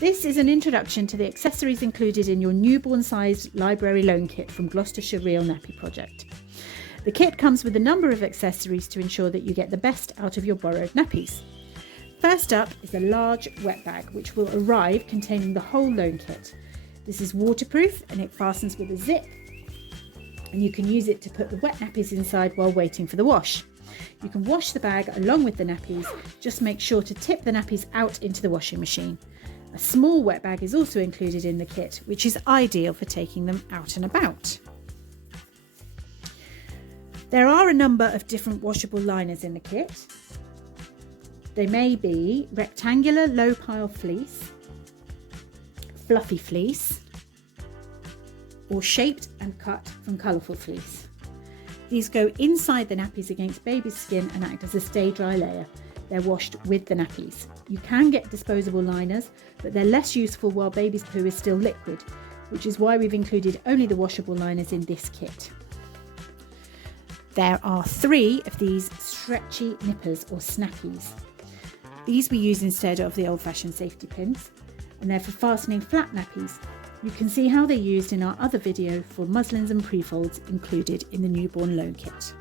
This is an introduction to the accessories included in your newborn-sized library loan kit from Gloucestershire Real Nappy Project. The kit comes with a number of accessories to ensure that you get the best out of your borrowed nappies. First up is a large wet bag which will arrive containing the whole loan kit. This is waterproof and it fastens with a zip, and you can use it to put the wet nappies inside while waiting for the wash. You can wash the bag along with the nappies, just make sure to tip the nappies out into the washing machine. A small wet bag is also included in the kit, which is ideal for taking them out and about. There are a number of different washable liners in the kit. They may be rectangular low pile fleece, fluffy fleece, or shaped and cut from colourful fleece. These go inside the nappies against baby's skin and act as a stay dry layer. They're washed with the nappies. You can get disposable liners, but they're less useful while baby's poo is still liquid, which is why we've included only the washable liners in this kit. There are 3 of these stretchy nippers or snappies. These we use instead of the old-fashioned safety pins, and they're for fastening flat nappies. You can see how they're used in our other video for muslins and pre-folds included in the newborn loan kit.